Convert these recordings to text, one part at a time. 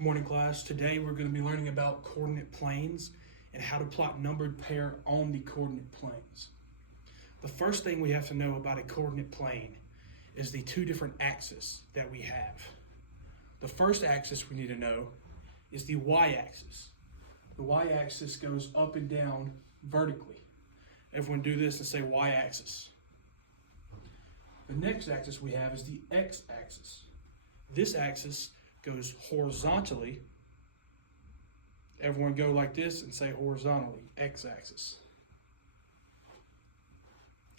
Good morning, class. Today we're going to be learning about coordinate planes and how to plot numbered pair on the coordinate planes. The first thing we have to know about a coordinate plane is the two different axes that we have. The first axis we need to know is the y-axis. The y-axis goes up and down vertically. Everyone do this and say y-axis. The next axis we have is the x-axis. This axis goes horizontally. Everyone go like this and say horizontally, x-axis.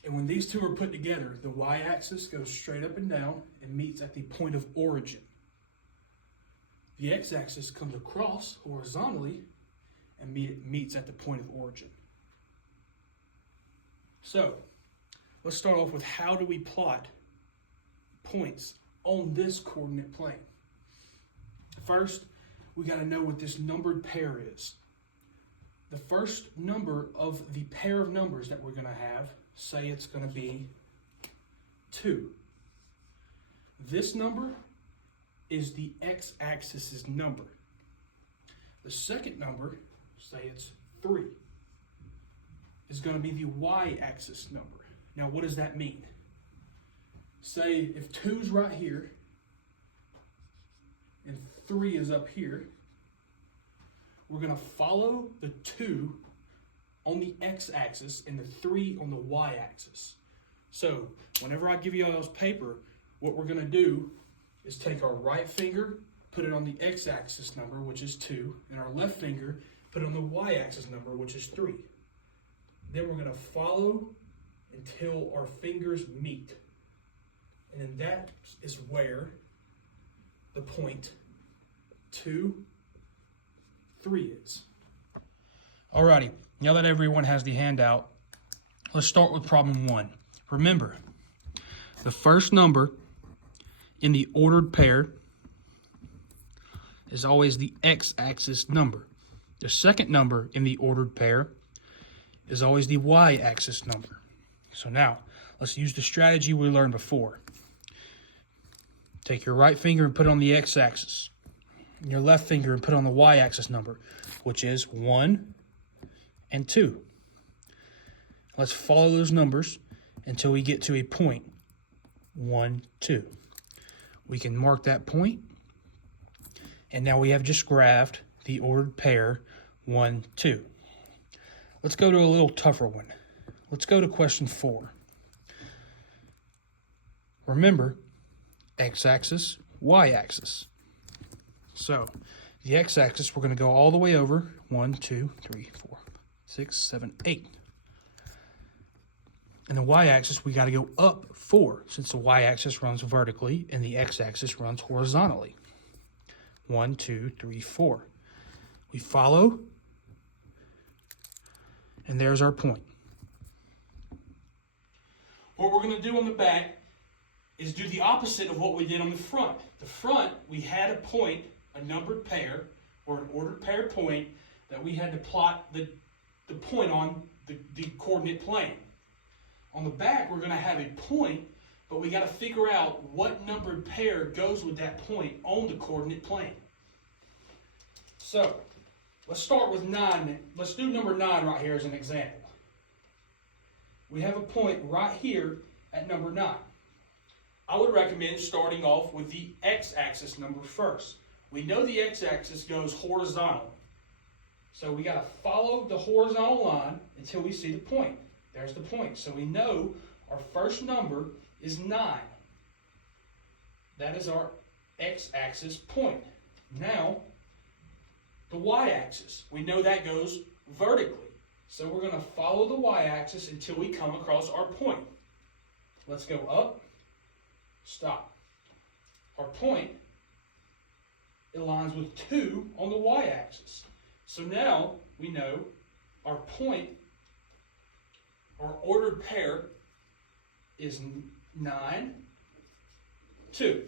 And when these two are put together, the y-axis goes straight up and down and meets at the point of origin. The x-axis comes across horizontally and meets at the point of origin. So, let's start off with how do we plot points on this coordinate plane. First, we got to know what this numbered pair is. The first number of the pair of numbers that we're going to have, say it's going to be 2. This number is the x-axis number. The second number, say it's 3, is going to be the y-axis number. Now, what does that mean? Say if 2's right here and 3 is up here, we're going to follow the 2 on the x-axis and the 3 on the y-axis. So whenever I give you all those paper, what we're going to do is take our right finger, put it on the x-axis number, which is 2, and our left finger, put it on the y-axis number, which is 3. Then we're going to follow until our fingers meet. And then that is where the point 2, 3 is. Alrighty, now that everyone has the handout, let's start with problem 1. Remember, the first number in the ordered pair is always the x-axis number. The second number in the ordered pair is always the y-axis number. So now, let's use the strategy we learned before. Take your right finger and put it on the x-axis. Your left finger and put it on the y-axis number, which is 1 and 2. Let's follow those numbers until we get to a point, 1, 2. We can mark that point, and now we have just graphed the ordered pair, 1, 2. Let's go to a little tougher one. Let's go to question 4. Remember, x-axis, y-axis. So, the x-axis, we're going to go all the way over 1, 2, 3, 4, 6, 7, 8. And the y-axis, we got to go up 4, since the y-axis runs vertically and the x-axis runs horizontally. 1, 2, 3, 4. We follow, and there's our point. What we're going to do on the back is do the opposite of what we did on the front. The front, we had a point, a numbered pair, or an ordered pair point, that we had to plot the point on the coordinate plane. On the back, we're going to have a point, but we got to figure out what numbered pair goes with that point on the coordinate plane. So, let's start with 9. Let's do number 9 right here as an example. We have a point right here at number 9. I would recommend starting off with the x-axis number first. We know the x-axis goes horizontally. So we got to follow the horizontal line until we see the point. There's the point. So we know our first number is 9. That is our x-axis point. Now, the y-axis. We know that goes vertically. So we're going to follow the y-axis until we come across our point. Let's go up, stop. Our point aligns with 2 on the y-axis. So now we know our point, our ordered pair, is 9, 2.